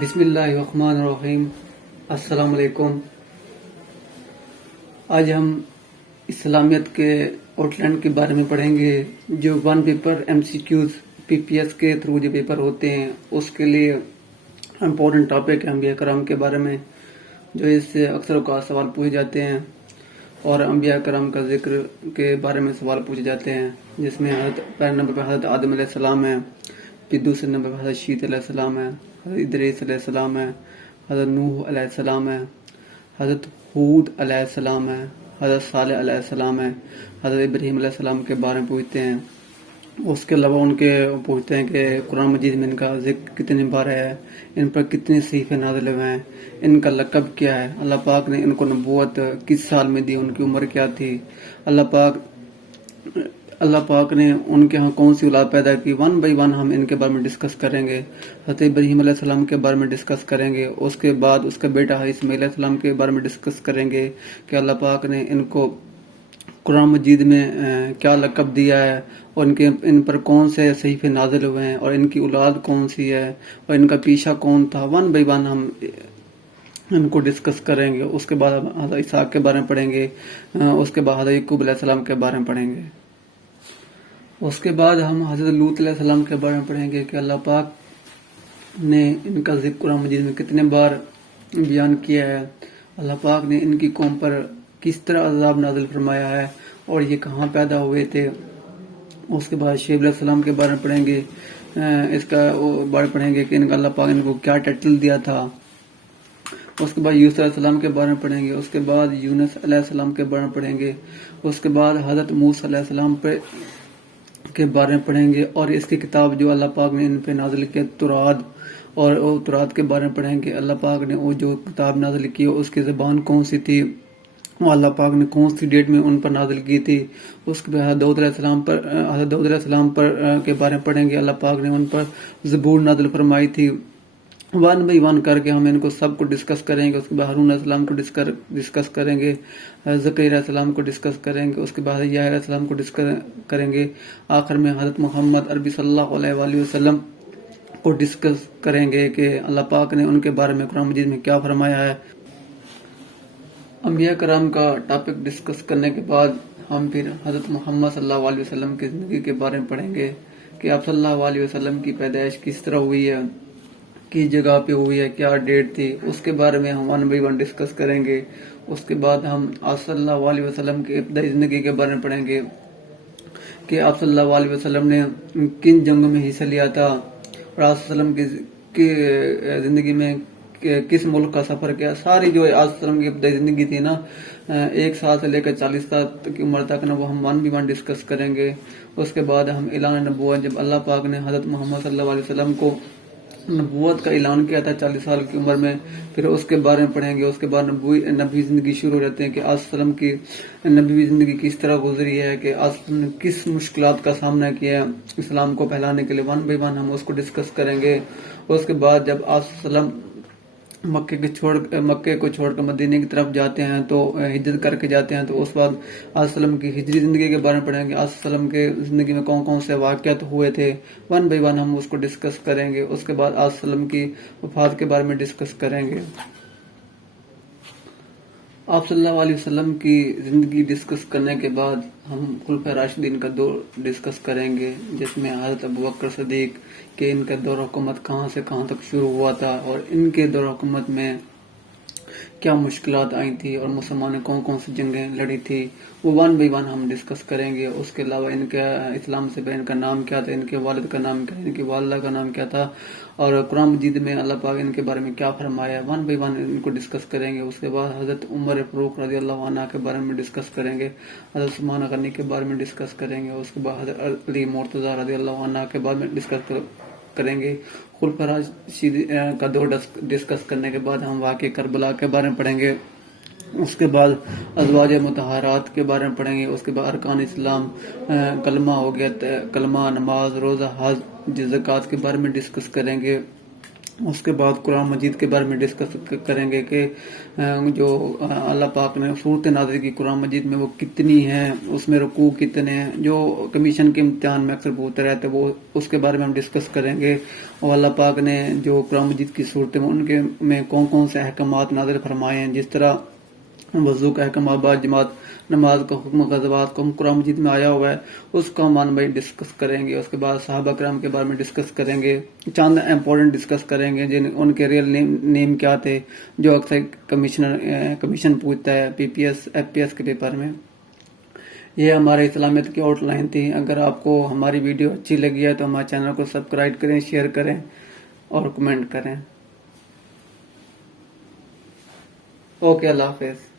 بسم اللہ الرحمن الرحیم۔ السلام علیکم۔ آج ہم اسلامیت کے آؤٹ لائن کے بارے میں پڑھیں گے، جو ون پیپر MCQs PPS کے تھرو جو پیپر ہوتے ہیں اس کے لیے امپورٹنٹ ٹاپک ہے انبیاء کرام کے بارے میں، جو اس سے اکثر اوقات سوال پوچھے جاتے ہیں، اور انبیاء کرام کا ذکر کے بارے میں سوال پوچھے جاتے ہیں، جس میں پہلے نمبر پہ حضرت آدم علیہ السلام ہے، پھر دوسرے نمبر پہ حضرت شیت علیہ السلام ہے، حضرت ادریس علیہ السلام ہے، حضرت نوح علیہ السلام ہے، حضرت ہود علیہ السلام ہے، حضرت صالح علیہ السلام ہے، حضرت ابراہیم علیہ السلام کے بارے میں پوچھتے ہیں۔ اس کے علاوہ ان کے پوچھتے ہیں کہ قرآن مجید میں ان کا ذکر کتنی بار ہے، ان پر کتنے صحیفے نازل ہوئے ہیں، ان کا لقب کیا ہے، اللہ پاک نے ان کو نبوت کس سال میں دی، ان کی عمر کیا تھی، اللہ پاک نے ان کے ہاں کون سی اولاد پیدا کی۔ ون بائی ون ہم ان کے بارے میں ڈسکس کریں گے۔ حضرت ابراہیم علیہ السلام کے بارے میں ڈسکس کریں گے، اس کے بعد اس کا بیٹا اسماعیل علیہ السلام کے بارے میں ڈسکس کریں گے کہ اللہ پاک نے ان کو قرآن مجید میں کیا لقب دیا ہے، اور ان پر کون سے صحیفے نازل ہوئے ہیں، اور ان کی اولاد کون سی ہے، اور ان کا پیشہ کون تھا۔ ون بائی ون ہم ان کو ڈسکس کریں گے۔ اس کے بعد ہم حضرت اسحاق کے بارے میں پڑھیں گے، اس کے بعد حضرت یعقوب علیہ السلام کے بارے میں پڑھیں گے۔ اس کے بعد ہم حضرت لوط علیہ السلام کے بارے میں پڑھیں گے کہ اللہ پاک نے ان کا ذکر قرآن مجید میں کتنے بار بیان کیا ہے، اللہ پاک نے ان کی قوم پر کس طرح عذاب نازل فرمایا ہے، اور یہ کہاں پیدا ہوئے تھے۔ اس کے بعد شعیب علیہ السلام کے بارے میں پڑھیں گے، اس کا بارے پڑھیں گے کہ ان کا اللہ پاک ان کو کیا ٹائٹل دیا تھا۔ اس کے بعد یوسف علیہ السلام کے بارے میں پڑھیں گے، اس کے بعد یونس علیہ السلام کے بارے میں پڑھیں گے، اس کے بعد حضرت موسیٰ علیہ السلام کے بارے میں پڑھیں گے، اور اس کی کتاب جو اللہ پاک نے ان پہ نازل کیا تورات، اور تورات کے بارے میں پڑھیں گے اللہ پاک نے وہ جو کتاب نازل کی اس کی زبان کون سی تھی، وہ اللہ پاک نے کون سی ڈیٹ میں ان پر نازل کی تھی۔ اس کے بعد حضرت داؤد علیہ السلام کے بارے میں پڑھیں گے، اللہ پاک نے ان پر زبور نازل فرمائی تھی۔ ون بائی ون کر کے ہم ان کو سب کو ڈسکس کریں گے۔ اس کے بعد ہارون علیہ السلام کو ڈسکس کریں گے، زکریا علیہ السلام کو ڈسکس کریں گے، اس کے بعد یحییٰ علیہ السلام کو ڈسکس کریں گے، آخر میں حضرت محمد عربی صلی اللہ علیہ وآلہ وسلم کو ڈسکس کریں گے کہ اللہ پاک نے ان کے بارے میں قرآن مجید میں کیا فرمایا ہے۔ انبیاء کرام کا ٹاپک ڈسکس کرنے کے بعد ہم پھر حضرت محمد صلی اللہ علیہ وسلم کی زندگی کے بارے میں پڑھیں گے کہ آپ صلی اللہ علیہ وسلم کی پیدائش کس طرح ہوئی ہے، کس جگہ پہ ہوئی ہے، کیا ڈیٹ تھی، اس کے بارے میں ہم ون بائی ون ڈسکس کریں گے۔ اس کے بعد ہم آپ صلی اللہ علیہ وسلم کی ابتدائی زندگی کے بارے میں پڑھیں گے کہ آپ صلی اللہ علیہ وسلم نے کن جنگوں میں حصہ لیا تھا، اور آپ صلی اللہ علیہ وسلم کی زندگی میں کس ملک کا سفر کیا۔ ساری جو آپ صلی اللہ علیہ وسلم کی ابتدائی زندگی تھی نا، 1 سال سے لے کر 40 سال کی عمر تک نا، وہ ہم ون بائی ون ڈسکس کریں گے۔ اس کے بعد ہم اعلان نبوت، جب اللہ پاک نے حضرت محمد صلی اللہ علیہ وسلم کو نبوت کا اعلان کیا تھا 40 سال کی عمر میں، پھر اس کے بارے میں پڑھیں گے۔ اس کے بعد نبی زندگی شروع ہو جاتے ہیں کہ آپ صلی اللہ علیہ وسلم کی نبی زندگی کس طرح گزری ہے، کہ آپ صلی اللہ علیہ وسلم نے کس مشکلات کا سامنا کیا ہے اسلام کو پھیلانے کے لیے۔ ون بائی ون ہم اس کو ڈسکس کریں گے۔ اس کے بعد جب آپ صلی اللہ علیہ وسلم مکے کو چھوڑ کر مدینے کی طرف جاتے ہیں، تو ہجرت کر کے جاتے ہیں، تو اس بعد آپ صلی اللہ علیہ وسلم کی ہجری زندگی کے بارے میں پڑھیں گے، آپ صلی اللہ علیہ وسلم کے زندگی میں کون کون سے واقعات ہوئے تھے۔ ون بائی ون ہم اس کو ڈسکس کریں گے۔ اس کے بعد آپ صلی اللہ علیہ وسلم کی وفات کے بارے میں ڈسکس کریں گے۔ آپ صلی اللہ علیہ وسلم کی زندگی ڈسکس کرنے کے بعد ہم خلفائے راشدین کا دور ڈسکس کریں گے، جس میں حضرت ابوبکر صدیق کہ ان کا دور حکومت کہاں سے کہاں تک شروع ہوا تھا، اور ان کے دور حکومت میں کیا مشکلات آئی تھی، اور مسلمانوں نے کون کون سی جنگیں لڑی تھی، وہ ون بائی ون ہم ڈسکس کریں گے۔ اس کے علاوہ ان کا اسلام سے ان کا نام کیا تھا، ان کے والد کا نام کیا، ان کی والدہ کا نام کیا تھا، اور قرآن مجید میں اللہ پاک ان کے بارے میں کیا فرمایا، ون بائی ون ان کو ڈسکس کریں گے۔ اس کے بعد حضرت عمر فاروق رضی اللہ عنہ کے بارے میں ڈسکس کریں گے، حضرت عثمان غنی کے بارے میں ڈسکس کریں گے۔ اس کے بعد حضرت علی مرتضیٰ رضی اللہ عنہ کے بارے میں ڈسکس کریں گے۔ خلفائے راشدین کا دور ڈسکس کرنے کے بعد ہم واقعہ کربلا کے بارے میں پڑھیں گے۔ اس کے بعد ازواج مطہرات کے بارے میں پڑھیں گے۔ اس کے بعد ارکان اسلام، کلمہ ہو گیا، کلمہ، نماز، روزہ، حج، زکوٰۃ کے بارے میں ڈسکس کریں گے۔ اس کے بعد قرآن مجید کے بارے میں ڈسکس کریں گے کہ جو اللہ پاک نے صورت نازل کی قرآن مجید میں وہ کتنی ہیں، اس میں رکوع کتنے ہیں، جو کمیشن کے امتحان میں اکثر پوچھتے رہتے وہ اس کے بارے میں ہم ڈسکس کریں گے، اور اللہ پاک نے جو قرآن مجید کی صورتیں ان کے میں کون کون سے احکامات نازل فرمائے ہیں، جس طرح وضو کا حکم، آباد جماعت، نماز کا حکم، غزوات کا حکم قرآن مجید میں آیا ہوا ہے، اس کا ہم بھائی ڈسکس کریں گے۔ اس کے بعد صحابہ کرام کے بارے میں ڈسکس کریں گے، چند امپورٹنٹ ڈسکس کریں گے ان کے ریئل نیم کیا تھے، جو اکثر کمیشن پوچھتا ہے P P S F P S کے پیپر میں۔ یہ ہمارے اسلامیت کی آؤٹ لائن تھی۔ اگر آپ کو ہماری ویڈیو اچھی لگی ہے تو ہمارے چینل کو سبسکرائب کریں، شیئر کریں اور کمنٹ کریں۔ اوکے، اللہ حافظ۔